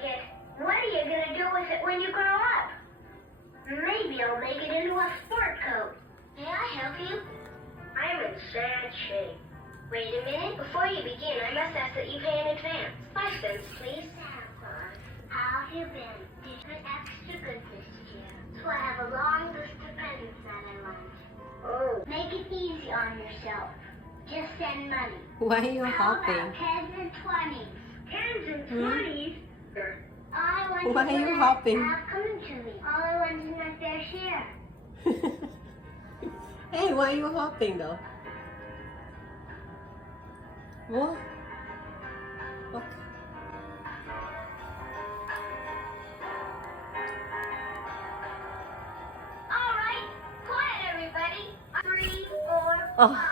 like it. What are you gonna do with it when you grow up? Maybe I'll make it into a sport coat. May I help you? I'm in sad shape. Wait a minute. Before you begin, I must ask that you pay in advance. 5 cents, please. Santa Claus, how have you been? Did you been extra good this year? So I have a long list of presents that I want. Oh. Make it easy on yourself. Just send money. Why are you How hopping? about 10s and 20s? 10s and 20s? All I want Why is are you what hopping? I have coming to me. All I want is my fair share. Hey, why are you hopping though? What? Okay. All right, quiet everybody. 3, 4, 5. Oh.